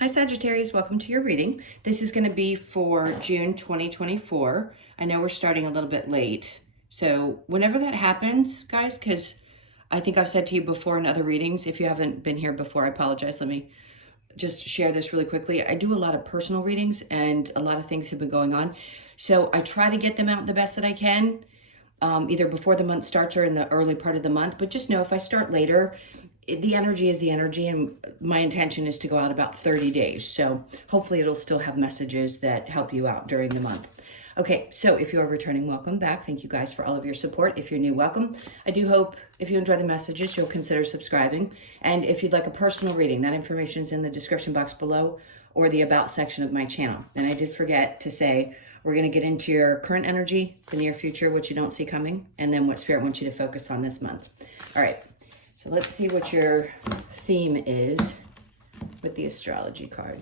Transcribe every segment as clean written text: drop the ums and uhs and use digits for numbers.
Hi Sagittarius, welcome to your reading. This is going to be for June 2024. I know we're starting a little bit late. So whenever that happens, guys, because I think I've said to you before in other readings, if you haven't been here before, I apologize. Let me just share this really quickly. I do a lot of personal readings and a lot of things have been going on. So I try to get them out the best that I can, either before the month starts or in the early part of the month. But just know if I start later, the energy is the energy, and my intention is to go out about 30 days. So hopefully it'll still have messages that help you out during the month. Okay, so if you are returning, welcome back. Thank you guys for all of your support. If you're new, welcome. I do hope if you enjoy the messages, you'll consider subscribing. And if you'd like a personal reading, that information is in the description box below or the about section of my channel. And I did forget to say, we're going to get into your current energy, the near future, what you don't see coming, and then what Spirit wants you to focus on this month. All right. So let's see what your theme is with the astrology card.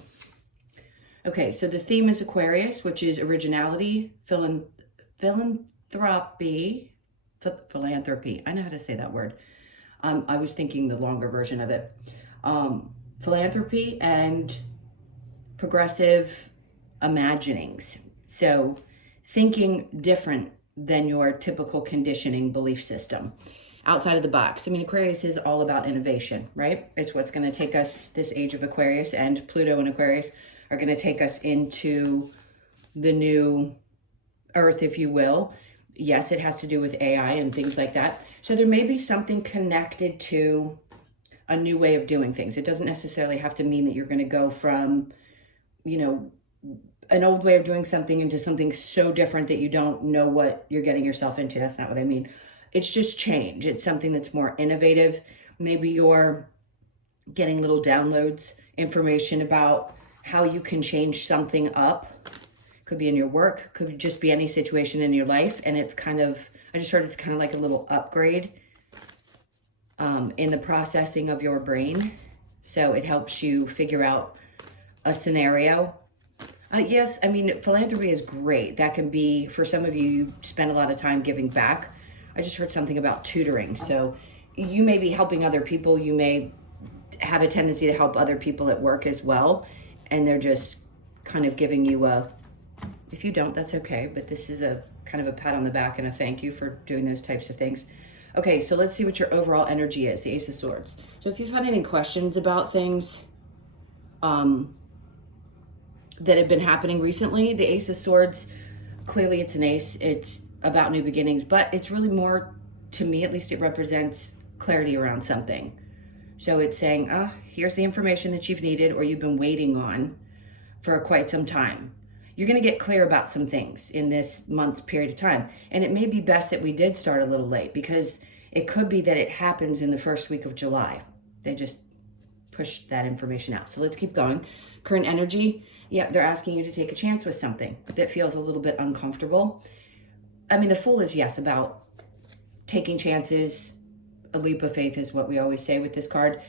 Okay, so the theme is Aquarius, which is originality, philanthropy. I know how to say that word. I was thinking the longer version of it. Philanthropy and progressive imaginings. So thinking different than your typical conditioning belief system. Outside of the box. I mean, Aquarius is all about innovation, right? It's what's going to take us, this age of Aquarius, and Pluto and Aquarius are going to take us into the new earth, if you will. Yes, it has to do with AI and things like that. So there may be something connected to a new way of doing things. It doesn't necessarily have to mean that you're going to go from, you know, an old way of doing something into something so different that you don't know what you're getting yourself into. That's not what I mean. It's just change. It's something that's more innovative. Maybe you're getting little downloads, information about how you can change something up. Could be in your work, could just be any situation in your life. And it's kind of, I just heard it's kind of like a little upgrade in the processing of your brain. So it helps you figure out a scenario. Yes, I mean, philanthropy is great. That can be, for some of you, you spend a lot of time giving back. I just heard something about tutoring. So you may be helping other people. You may have a tendency to help other people at work as well. And they're just kind of giving you a, if you don't, that's okay. But this is a kind of a pat on the back and a thank you for doing those types of things. Okay, so let's see what your overall energy is, the Ace of Swords. So if you've had any questions about things that have been happening recently, the Ace of Swords, clearly it's an ace. It's about new beginnings, but it's really more, to me at least, it represents clarity around something. So it's saying, here's the information that you've needed or you've been waiting on for quite some time. You're going to get clear about some things in this month's period of time. And it may be best that we did start a little late, because it could be that it happens in the first week of July. They just pushed that information out. So let's keep going. Current energy. Yeah, they're asking you to take a chance with something that feels a little bit uncomfortable. I mean, the Fool is, yes, about taking chances. A leap of faith is what we always say with this card.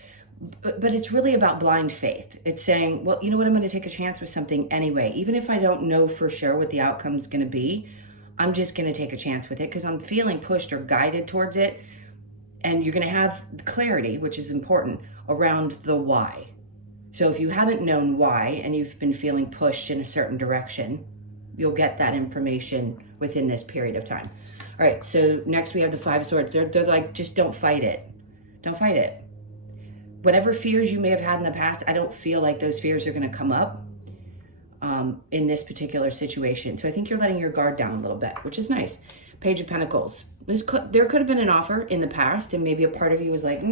But it's really about blind faith. It's saying, well, you know what? I'm going to take a chance with something anyway. Even if I don't know for sure what the outcome is going to be, I'm just going to take a chance with it because I'm feeling pushed or guided towards it. And you're going to have clarity, which is important, around the why. So if you haven't known why and you've been feeling pushed in a certain direction, you'll get that information within this period of time. All right, so next we have the Five of Swords. They're like, just don't fight it. Don't fight it. Whatever fears you may have had in the past, I don't feel like those fears are going to come up in this particular situation. So I think you're letting your guard down a little bit, which is nice. Page of Pentacles. There could have been an offer in the past, and maybe a part of you was like,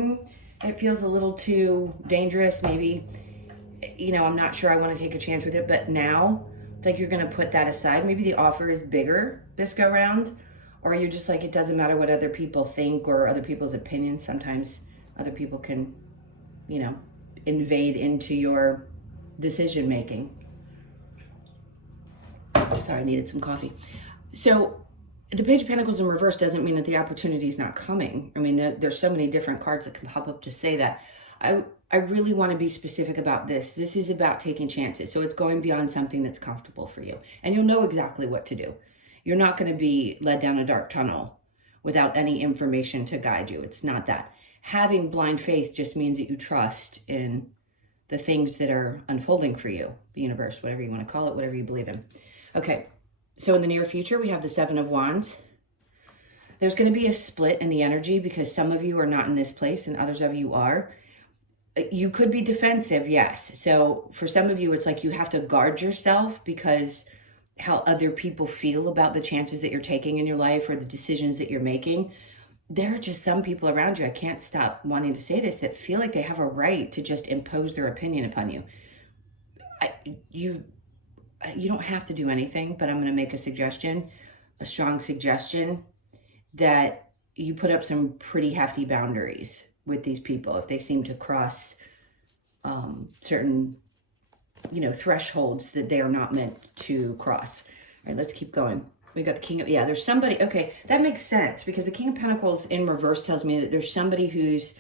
it feels a little too dangerous. Maybe, you know, I'm not sure I want to take a chance with it. But now it's like you're going to put that aside. Maybe the offer is bigger this go round, or you're just like, it doesn't matter what other people think or other people's opinions. Sometimes other people can, you know, invade into your decision making. Sorry, I needed some coffee. So the Page of Pentacles in reverse doesn't mean that the opportunity is not coming. I mean, there's so many different cards that can pop up to say that. I really want to be specific about this. This is about taking chances. So it's going beyond something that's comfortable for you. And you'll know exactly what to do. You're not going to be led down a dark tunnel without any information to guide you. It's not that. Having blind faith just means that you trust in the things that are unfolding for you, the universe, whatever you want to call it, whatever you believe in. Okay, so in the near future, we have the Seven of Wands. There's going to be a split in the energy because some of you are not in this place and others of you are. You could be defensive, yes. So for some of you, it's like you have to guard yourself because how other people feel about the chances that you're taking in your life or the decisions that you're making. There are just some people around you, I can't stop wanting to say this, that feel like they have a right to just impose their opinion upon you. You don't have to do anything, but I'm going to make a suggestion, a strong suggestion, that you put up some pretty hefty boundaries with these people if they seem to cross certain, thresholds that they are not meant to cross. All right, let's keep going. We got the King of, there's somebody, okay, that makes sense because the King of Pentacles in reverse tells me that there's somebody who's,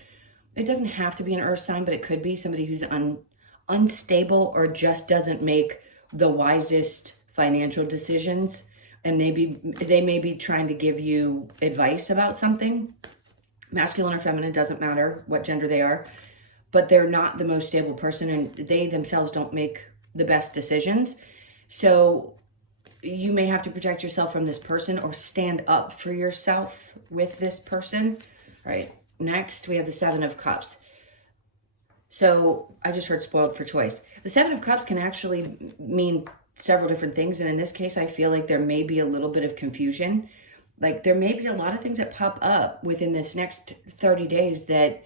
it doesn't have to be an earth sign, but it could be somebody who's unstable or just doesn't make the wisest financial decisions. And they may be trying to give you advice about something. Masculine or feminine, doesn't matter what gender they are, but they're not the most stable person and they themselves don't make the best decisions. So you may have to protect yourself from this person or stand up for yourself with this person. All right, next we have the Seven of Cups. So I just heard spoiled for choice. The Seven of Cups can actually mean several different things. And in this case, I feel like there may be a little bit of confusion. Like there may be a lot of things that pop up within this next 30 days that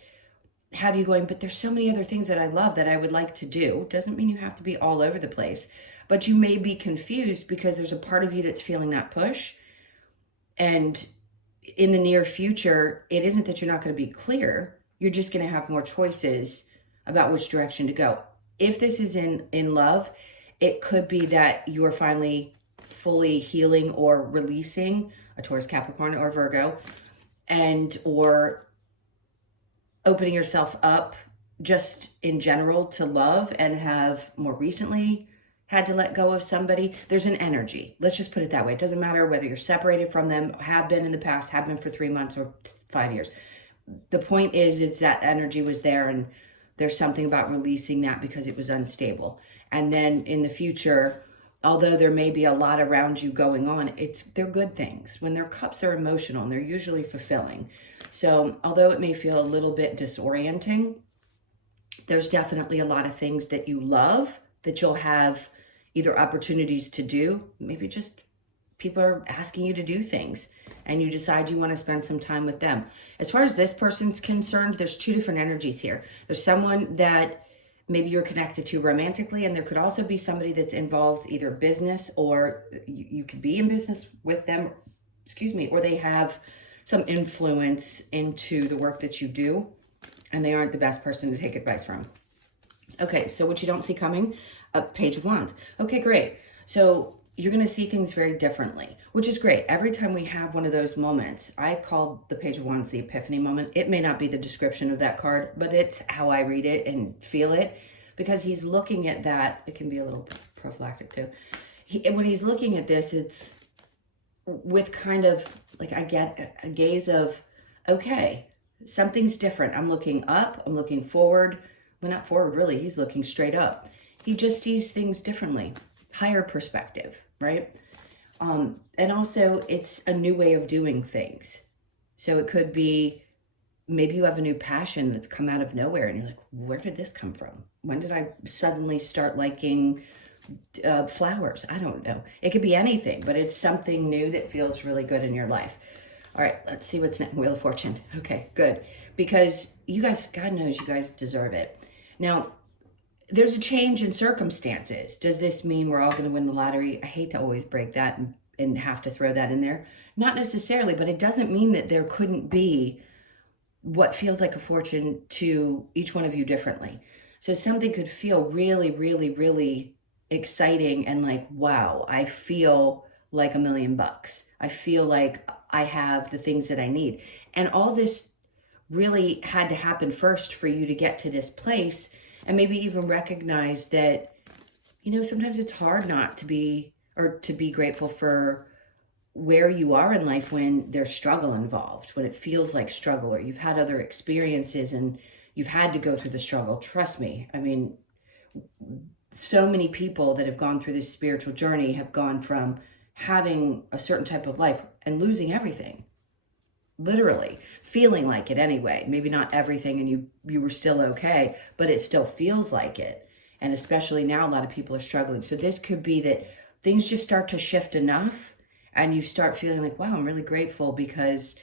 have you going, but there's so many other things that I love that I would like to do. Doesn't mean you have to be all over the place, but you may be confused because there's a part of you that's feeling that push. And in the near future, it isn't that you're not going to be clear. You're just going to have more choices about which direction to go. If this is in love, it could be that you are finally fully healing or releasing a Taurus, Capricorn, or Virgo, or opening yourself up just in general to love and have more recently had to let go of somebody. There's an energy. Let's just put it that way. It doesn't matter whether you're separated from them, have been in the past, have been for 3 months or 5 years. The point is that energy was there and there's something about releasing that because it was unstable. And then in the future, although there may be a lot around you going on, they're good things. When they're cups, they're emotional and they're usually fulfilling. So although it may feel a little bit disorienting, there's definitely a lot of things that you love that you'll have either opportunities to do, maybe just people are asking you to do things and you decide you want to spend some time with them. As far as this person's concerned, there's two different energies here. There's someone that maybe you're connected to romantically, and there could also be somebody that's involved either business or you could be in business with them, or they have some influence into the work that you do and they aren't the best person to take advice from. Okay, so what you don't see coming, a Page of Wands. Okay, great. So you're going to see things very differently, which is great. Every time we have one of those moments, I call the Page of Wands the epiphany moment. It may not be the description of that card, but it's how I read it and feel it, because he's looking at that. It can be a little prophylactic too. When he's looking at this, it's with kind of like, I get a gaze of, okay, something's different. I'm looking up, I'm looking forward. Well, not forward really, he's looking straight up. He just sees things differently, higher perspective, right? And also it's a new way of doing things. So it could be, maybe you have a new passion that's come out of nowhere and you're like, where did this come from? When did I suddenly start liking flowers? I don't know. It could be anything, but it's something new that feels really good in your life. All right, let's see what's next. Wheel of Fortune. Okay, good. Because you guys, God knows you guys deserve it. Now, there's a change in circumstances. Does this mean we're all going to win the lottery? I hate to always break that and have to throw that in there. Not necessarily, but it doesn't mean that there couldn't be what feels like a fortune to each one of you differently. So something could feel really, really, really exciting and like, wow, I feel like $1 million. I feel like I have the things that I need. And all this really had to happen first for you to get to this place, and maybe even recognize that, sometimes it's hard not to be, or to be grateful for where you are in life when there's struggle involved, when it feels like struggle, or you've had other experiences and you've had to go through the struggle. Trust me. I mean, so many people that have gone through this spiritual journey have gone from having a certain type of life and losing everything, literally feeling like it anyway. Maybe not everything, and you were still okay, but it still feels like it. And especially now, a lot of people are struggling. So this could be that things just start to shift enough and you start feeling like, wow, I'm really grateful because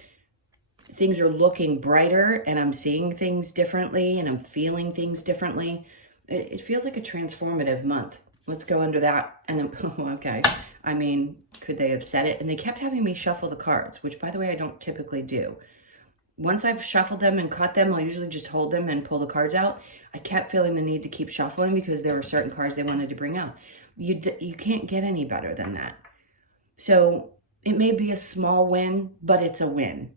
things are looking brighter and I'm seeing things differently and I'm feeling things differently. It feels like a transformative month. Let's go under that. And then, oh, okay. I mean, could they have said it? And they kept having me shuffle the cards, which, by the way, I don't typically do. Once I've shuffled them and cut them, I'll usually just hold them and pull the cards out. I kept feeling the need to keep shuffling because there were certain cards they wanted to bring out. You can't get any better than that. So it may be a small win, but it's a win.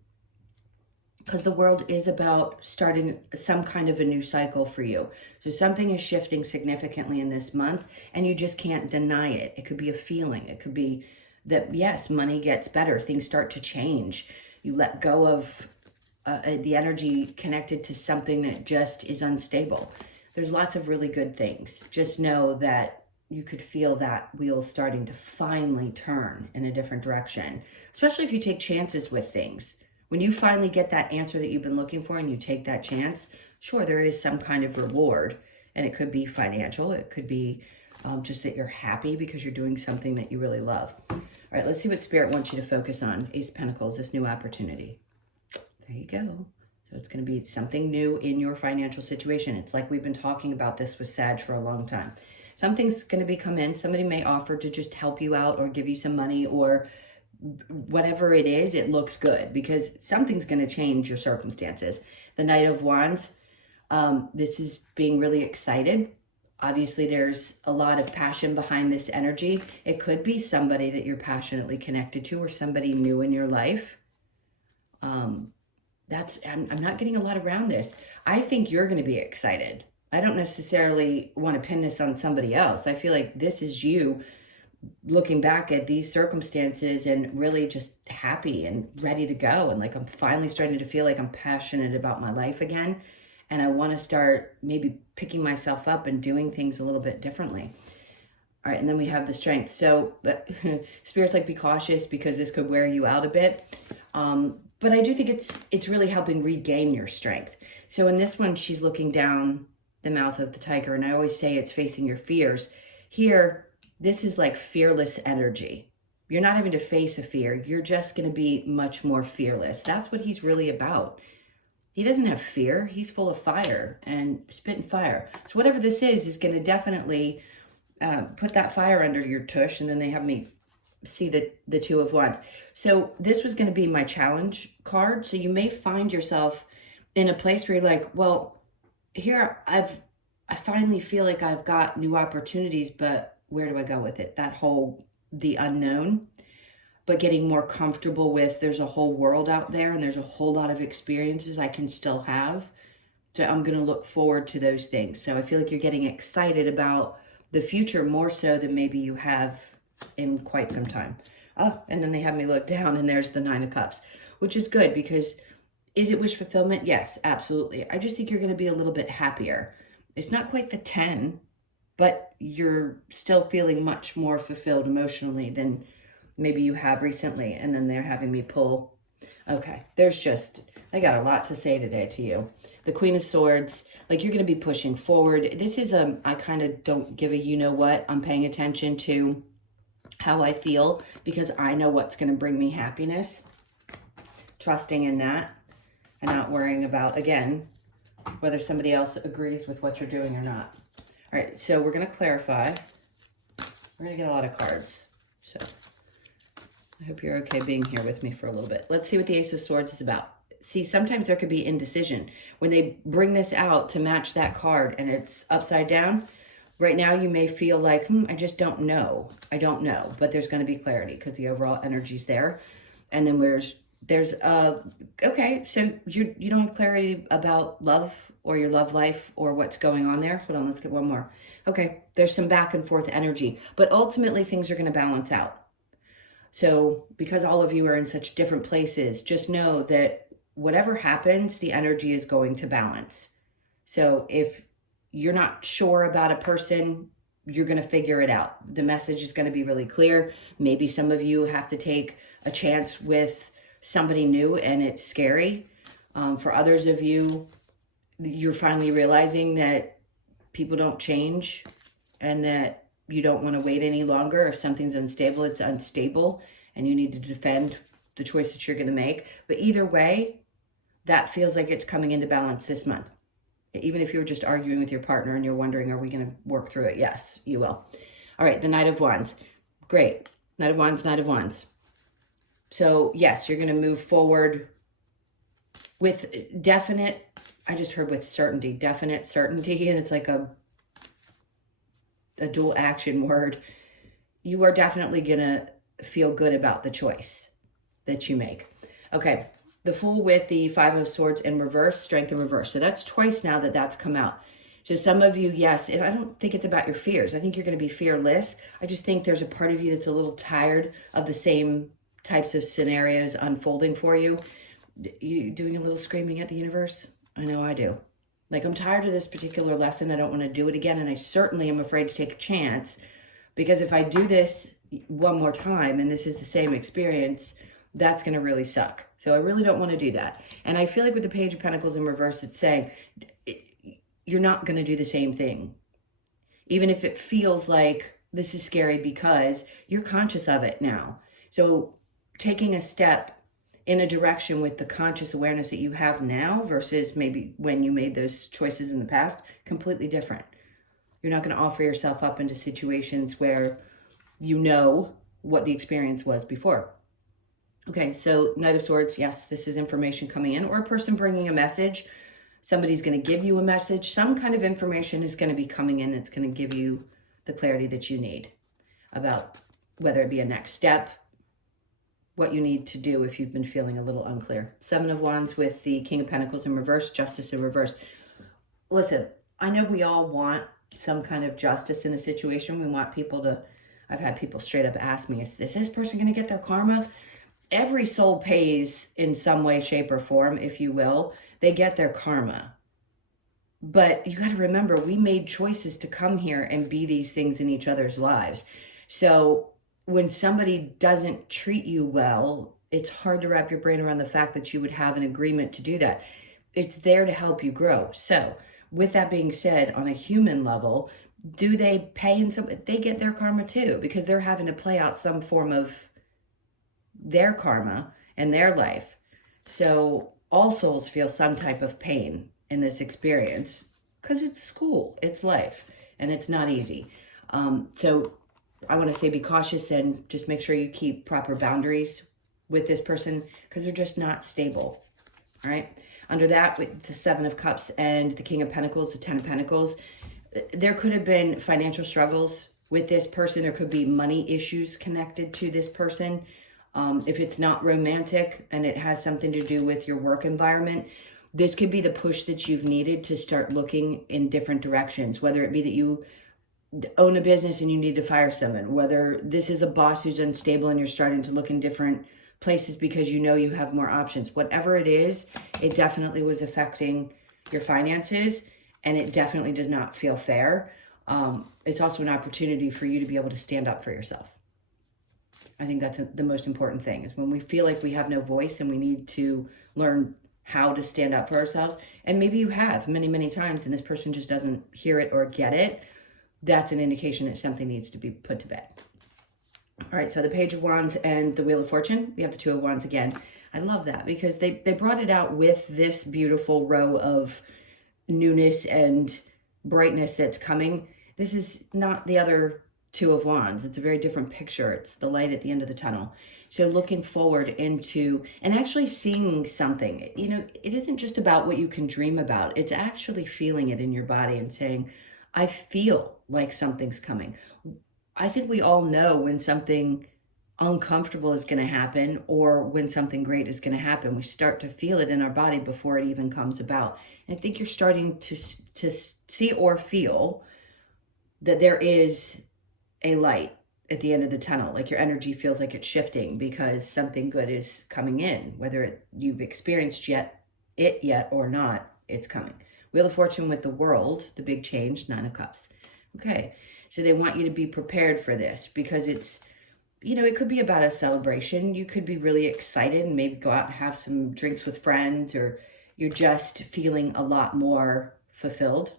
Because the world is about starting some kind of a new cycle for you. So something is shifting significantly in this month, and you just can't deny it. It could be a feeling. It could be that, yes, money gets better. Things start to change. You let go of the energy connected to something that just is unstable. There's lots of really good things. Just know that you could feel that wheel starting to finally turn in a different direction, especially if you take chances with things. When you finally get that answer that you've been looking for and you take that chance, sure, there is some kind of reward. And it could be financial. It could be just that you're happy because you're doing something that you really love. All right, let's see what Spirit wants you to focus on. Ace of Pentacles, this new opportunity. There you go. So it's going to be something new in your financial situation. It's like we've been talking about this with Sag for a long time. Something's going to come in. Somebody may offer to just help you out or give you some money or whatever it is. It looks good because something's going to change your circumstances. The Knight of Wands, this is being really excited. Obviously, there's a lot of passion behind this energy. It could be somebody that you're passionately connected to or somebody new in your life. I'm not getting a lot around this. I think you're going to be excited. I don't necessarily want to pin this on somebody else. I feel like this is you looking back at these circumstances and really just happy and ready to go. And like, I'm finally starting to feel like I'm passionate about my life again. And I want to start maybe picking myself up and doing things a little bit differently. All right. And then we have the Strength. So Spirit's like, be cautious because this could wear you out a bit. But I do think it's really helping regain your strength. So in this one, she's looking down the mouth of the tiger. And I always say it's facing your fears. Here, this is like fearless energy. You're not having to face a fear. You're just going to be much more fearless. That's what he's really about. He doesn't have fear. He's full of fire and spitting fire. So whatever this is going to definitely put that fire under your tush. And then they have me see the Two of Wands. So this was going to be my challenge card. So you may find yourself in a place where you're like, well, here I finally feel like I've got new opportunities, but where do I go with it? The unknown, but getting more comfortable with there's a whole world out there and there's a whole lot of experiences I can still have. So I'm going to look forward to those things. So I feel like you're getting excited about the future more so than maybe you have in quite some time. Oh, and then they have me look down and there's the Nine of Cups, which is good because is it wish fulfillment? Yes, absolutely. I just think you're going to be a little bit happier. It's not quite the 10, but you're still feeling much more fulfilled emotionally than maybe you have recently. And then they're having me pull. Okay, I got a lot to say today to you. The Queen of Swords, like you're going to be pushing forward. This is I kind of don't give a you-know-what. I'm paying attention to how I feel because I know what's going to bring me happiness. Trusting in that and not worrying about, again, whether somebody else agrees with what you're doing or not. All right, so we're going to clarify. We're going to get a lot of cards. So I hope you're okay being here with me for a little bit. Let's see what the Ace of Swords is about. See, sometimes there could be indecision. When they bring this out to match that card and it's upside down, right now you may feel like, I just don't know. I don't know. But there's going to be clarity because the overall energy's there. And then okay, so you don't have clarity about love or your love life or what's going on there. Hold on, let's get one more. Okay, there's some back and forth energy, but ultimately things are going to balance out. So because all of you are in such different places, just know that whatever happens, the energy is going to balance. So if you're not sure about a person, you're going to figure it out. The message is going to be really clear. Maybe some of you have to take a chance with somebody new and it's scary. For others of you, you're finally realizing that people don't change and that you don't want to wait any longer. If something's unstable, it's unstable, and you need to defend the choice that you're going to make. But either way, that feels like it's coming into balance this month. Even if you're just arguing with your partner and you're wondering, are we going to work through it? Yes, you will. All right, the Knight of Wands. Great. Knight of Wands, Knight of Wands. So yes, you're going to move forward with definite, I just heard with certainty, definite certainty, and it's like a dual action word. You are definitely going to feel good about the choice that you make. Okay, the Fool with the Five of Swords in reverse, Strength in reverse. So that's twice now that that's come out. So some of you, yes, I don't think it's about your fears. I think you're going to be fearless. I just think there's a part of you that's a little tired of the same types of scenarios unfolding for you. You doing a little screaming at the universe? I know I do. Like, I'm tired of this particular lesson. I don't want to do it again. And I certainly am afraid to take a chance, because if I do this one more time and this is the same experience, that's going to really suck. So I really don't want to do that. And I feel like with the Page of Pentacles in reverse, it's saying you're not going to do the same thing. Even if it feels like this is scary, because you're conscious of it now. So taking a step in a direction with the conscious awareness that you have now versus maybe when you made those choices in the past, completely different. You're not going to offer yourself up into situations where you know what the experience was before. Okay, so Knight of Swords, yes, this is information coming in, or a person bringing a message. Somebody's going to give you a message. Some kind of information is going to be coming in that's going to give you the clarity that you need about whether it be a next step, what you need to do if you've been feeling a little unclear. Seven of Wands with the King of Pentacles in reverse, Justice in reverse. Listen, I know we all want some kind of justice in a situation. We want people to, I've had people straight up ask me, is this person going to get their karma? Every soul pays in some way, shape, or form, if you will. They get their karma. But you got to remember, we made choices to come here and be these things in each other's lives. So when somebody doesn't treat you well, it's hard to wrap your brain around the fact that you would have an agreement to do that. It's there to help you grow. So with that being said, on a human level, do they pay in some, they get their karma too, because they're having to play out some form of their karma in their life. So all souls feel some type of pain in this experience, because it's school, it's life, and it's not easy. So I want to say be cautious and just make sure you keep proper boundaries with this person, because they're just not stable. All right. Under that, with the Seven of Cups and the King of Pentacles, the Ten of Pentacles, there could have been financial struggles with this person. There could be money issues connected to this person. If it's not romantic and it has something to do with your work environment, this could be the push that you've needed to start looking in different directions, whether it be that you own a business and you need to fire someone, whether this is a boss who's unstable and you're starting to look in different places because you know you have more options. Whatever it is, it definitely was affecting your finances, and it definitely does not feel fair. It's also an opportunity for you to be able to stand up for yourself. I think that's the most important thing, is when we feel like we have no voice and we need to learn how to stand up for ourselves. And maybe you have many, many times and this person just doesn't hear it or get it. That's an indication that something needs to be put to bed. All right, so the Page of Wands and the Wheel of Fortune. We have the Two of Wands again. I love that because they brought it out with this beautiful row of newness and brightness that's coming. This is not the other Two of Wands. It's a very different picture. It's the light at the end of the tunnel. So looking forward into and actually seeing something. You know, it isn't just about what you can dream about. It's actually feeling it in your body and saying, I feel like something's coming. I think we all know when something uncomfortable is going to happen or when something great is going to happen. We start to feel it in our body before it even comes about. And I think you're starting to see or feel that there is a light at the end of the tunnel. Like your energy feels like it's shifting because something good is coming in, whether you've experienced it yet or not, it's coming. Wheel of Fortune with the World, the big change, Nine of Cups. Okay, so they want you to be prepared for this because it's, you know, it could be about a celebration. You could be really excited and maybe go out and have some drinks with friends, or you're just feeling a lot more fulfilled.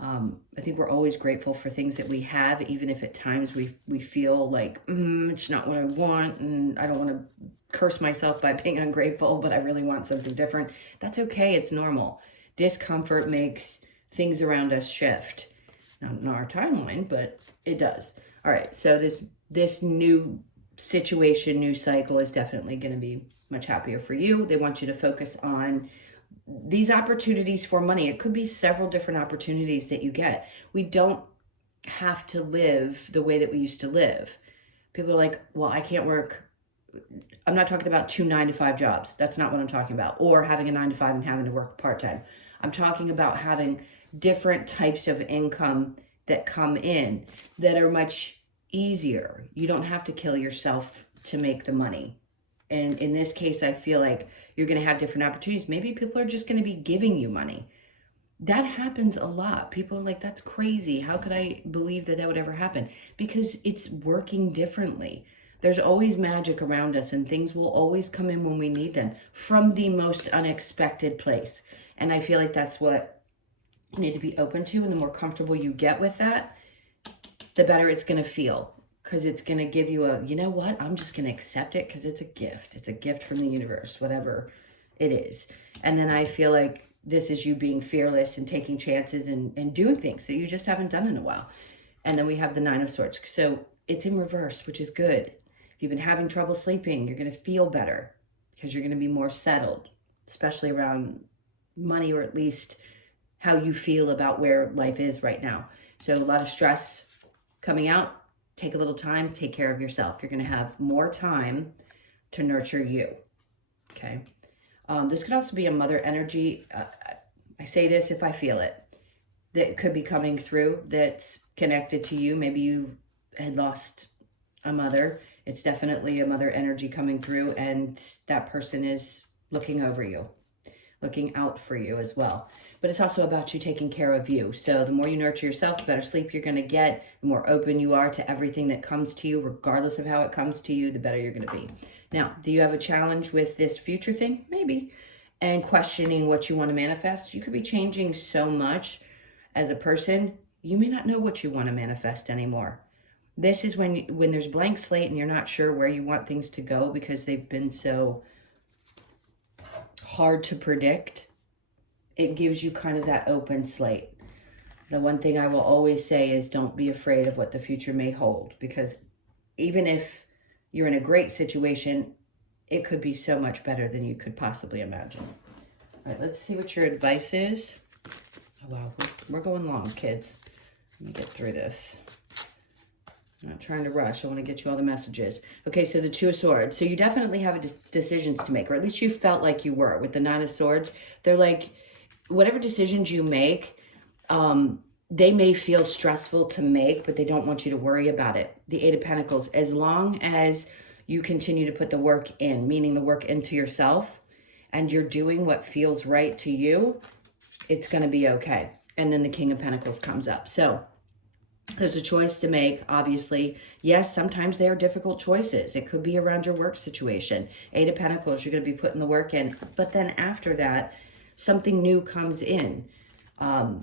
I think we're always grateful for things that we have, even if at times we feel like, it's not what I want, and I don't want to curse myself by being ungrateful, but I really want something different. That's okay. It's normal. Discomfort makes things around us shift. Not in our timeline, but it does. All right, so this new situation, new cycle is definitely going to be much happier for you. They want you to focus on these opportunities for money. It could be several different opportunities that you get. We don't have to live the way that we used to live. People are like, well, I can't work. I'm not talking about 2 9-to-5 jobs. That's not what I'm talking about. Or having a 9-to-5 and having to work part-time. I'm talking about having different types of income that come in that are much easier. You don't have to kill yourself to make the money. And in this case, I feel like you're going to have different opportunities. Maybe people are just going to be giving you money. That happens a lot. People are like, that's crazy. How could I believe that that would ever happen? Because it's working differently. There's always magic around us, and things will always come in when we need them from the most unexpected place. And I feel like that's what you need to be open to. And the more comfortable you get with that, the better it's going to feel. Because it's going to give you a, you know what, I'm just going to accept it because it's a gift. It's a gift from the universe, whatever it is. And then I feel like this is you being fearless and taking chances and doing things that you just haven't done in a while. And then we have the Nine of Swords. So it's in reverse, which is good. If you've been having trouble sleeping, you're going to feel better because you're going to be more settled, especially around money, or at least how you feel about where life is right now. So a lot of stress coming out. Take a little time, take care of yourself. You're going to have more time to nurture you. Okay. This could also be a mother energy. I say this if I feel it. That could be coming through that's connected to you. Maybe you had lost a mother. It's definitely a mother energy coming through, and that person is looking over you, looking out for you as well. But it's also about you taking care of you. So the more you nurture yourself, the better sleep you're going to get. The more open you are to everything that comes to you, regardless of how it comes to you, the better you're going to be. Now, do you have a challenge with this future thing? Maybe. And questioning what you want to manifest. You could be changing so much as a person. You may not know what you want to manifest anymore. This is when there's blank slate and you're not sure where you want things to go because they've been so hard to predict. It gives you kind of that open slate. The one thing I will always say is don't be afraid of what the future may hold, because even if you're in a great situation, it could be so much better than you could possibly imagine. All right, let's see what your advice is. Oh, wow, we're going long, kids. Let me get through this. I'm not trying to rush. I want to get you all the messages. Okay, so the Two of Swords. So you definitely have decisions to make, or at least you felt like you were. With the Nine of Swords, they're like, whatever decisions you make, they may feel stressful to make, but they don't want you to worry about it. The Eight of Pentacles, as long as you continue to put the work in, meaning the work into yourself, and you're doing what feels right to you, it's going to be okay. And then the King of Pentacles comes up. So there's a choice to make, obviously. Yes, sometimes they are difficult choices. It could be around your work situation. Eight of Pentacles, you're going to be putting the work in. But then after that, something new comes in,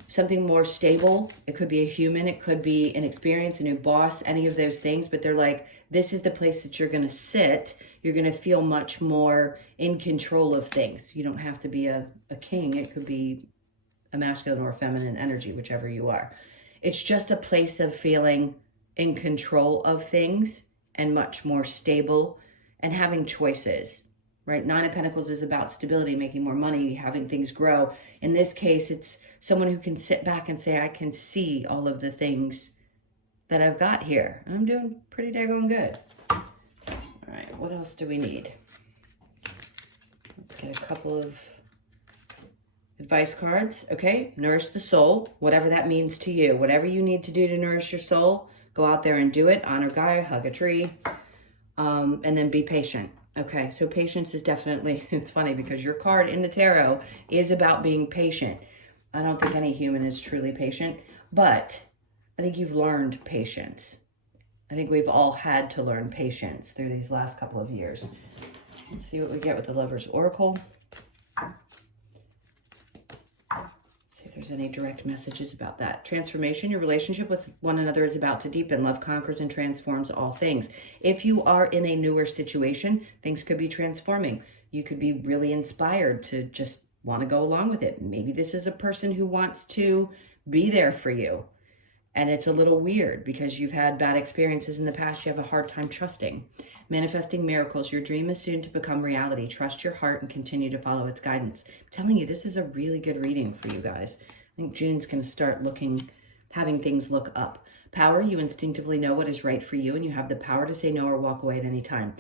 something more stable. It could be a human, it could be an experience, a new boss, any of those things. But they're like, this is the place that you're going to sit. You're going to feel much more in control of things. You don't have to be a king. It could be a masculine or a feminine energy, whichever you are. It's just a place of feeling in control of things and much more stable and having choices. Right? Nine of Pentacles is about stability, making more money, having things grow. In this case, it's someone who can sit back and say, I can see all of the things that I've got here. And I'm doing pretty daggone good. All right, what else do we need? Let's get a couple of advice cards. Okay, nourish the soul, whatever that means to you. Whatever you need to do to nourish your soul, go out there and do it. Honor Gaia, hug a tree, and then be patient. Okay, so patience is definitely, it's funny because your card in the tarot is about being patient. I don't think any human is truly patient, but I think you've learned patience. I think we've all had to learn patience through these last couple of years. Let's see what we get with the Lover's Oracle. See if there's any direct messages about that. Transformation. Your relationship with one another is about to deepen. Love conquers and transforms all things. If you are in a newer situation, things could be transforming. You could be really inspired to just want to go along with it. Maybe this is a person who wants to be there for you. And it's a little weird because you've had bad experiences in the past. You have a hard time trusting. Manifesting miracles. Your dream is soon to become reality. Trust your heart and continue to follow its guidance. I'm telling you, this is a really good reading for you guys. I think June's going to start having things look up. Power. You instinctively know what is right for you, and you have the power to say no or walk away at any time.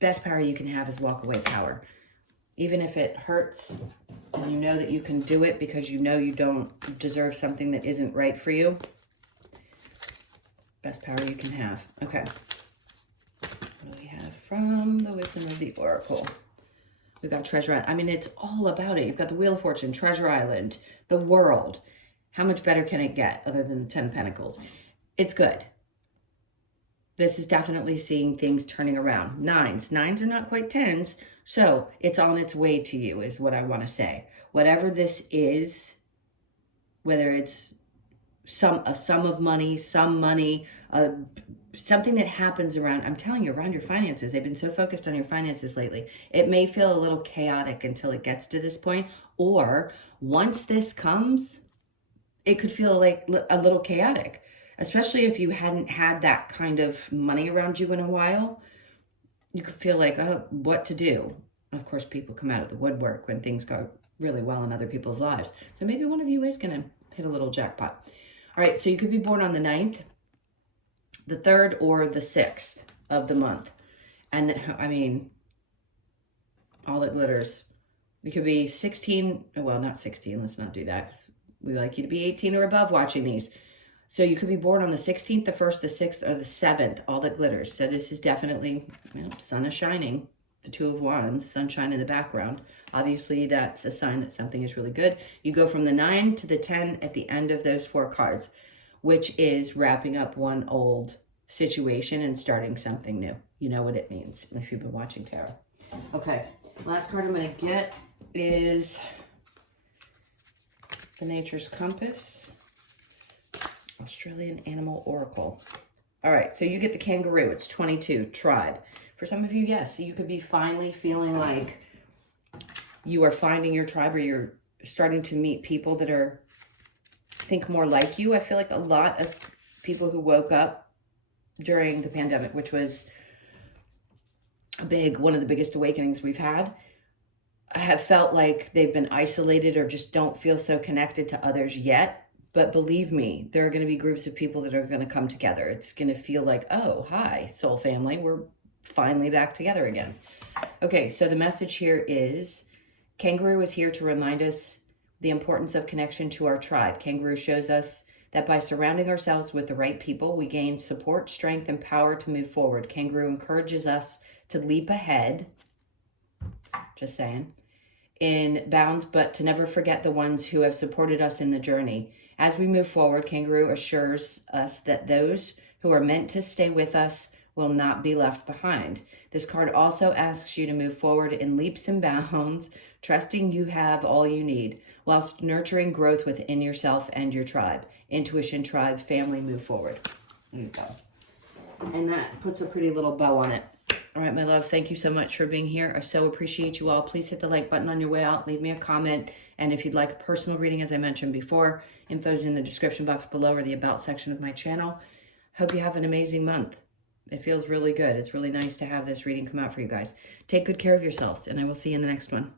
Best power you can have is walk away power. Even if it hurts, and you know that you can do it because you know you don't deserve something that isn't right for you. Best power you can have. Okay. What do we have from the Wisdom of the Oracle? We've got Treasure Island. I mean, it's all about it. You've got the Wheel of Fortune, Treasure Island, the World. How much better can it get other than the 10 of Pentacles? It's good. This is definitely seeing things turning around. Nines. Nines are not quite tens. So it's on its way to you is what I want to say. Whatever this is, whether it's a sum of money, some money, something that happens around, I'm telling you, around your finances. They've been so focused on your finances lately. It may feel a little chaotic until it gets to this point. Or once this comes, it could feel like a little chaotic. Especially if you hadn't had that kind of money around you in a while, you could feel like, oh, what to do. Of course, people come out of the woodwork when things go really well in other people's lives. So maybe one of you is going to hit a little jackpot. All right, so you could be born on the 9th, the 3rd, or the 6th of the month. And I mean, all that glitters. You could be 16, well, not 16, let's not do that, 'cause we like you to be 18 or above watching these. So you could be born on the 16th, the 1st, the 6th, or the 7th, all that glitters. So this is definitely, sun is shining, the 2 of Wands, sunshine in the background. Obviously, that's a sign that something is really good. You go from the 9 to the 10 at the end of those 4 cards, which is wrapping up one old situation and starting something new. You know what it means if you've been watching tarot. Okay, last card I'm going to get is the Nature's Compass. Australian Animal Oracle. All right, so you get the kangaroo. It's 22, tribe. For some of you, yes, you could be finally feeling like you are finding your tribe, or you're starting to meet people that think more like you. I feel like a lot of people who woke up during the pandemic, which was one of the biggest awakenings we've had, have felt like they've been isolated or just don't feel so connected to others yet. But believe me, there are going to be groups of people that are going to come together. It's going to feel like, oh, hi, soul family. We're finally back together again. Okay, so the message here is Kangaroo is here to remind us the importance of connection to our tribe. Kangaroo shows us that by surrounding ourselves with the right people, we gain support, strength, and power to move forward. Kangaroo encourages us to leap ahead, just saying, in bounds, but to never forget the ones who have supported us in the journey. As we move forward, Kangaroo assures us that those who are meant to stay with us will not be left behind. This card also asks you to move forward in leaps and bounds, trusting you have all you need, whilst nurturing growth within yourself and your tribe. Intuition, tribe, family, move forward. There you go. And that puts a pretty little bow on it. All right, my loves, thank you so much for being here. I so appreciate you all. Please hit the like button on your way out. Leave me a comment. And if you'd like a personal reading, as I mentioned before, info is in the description box below or the About section of my channel. Hope you have an amazing month. It feels really good. It's really nice to have this reading come out for you guys. Take good care of yourselves, and I will see you in the next one.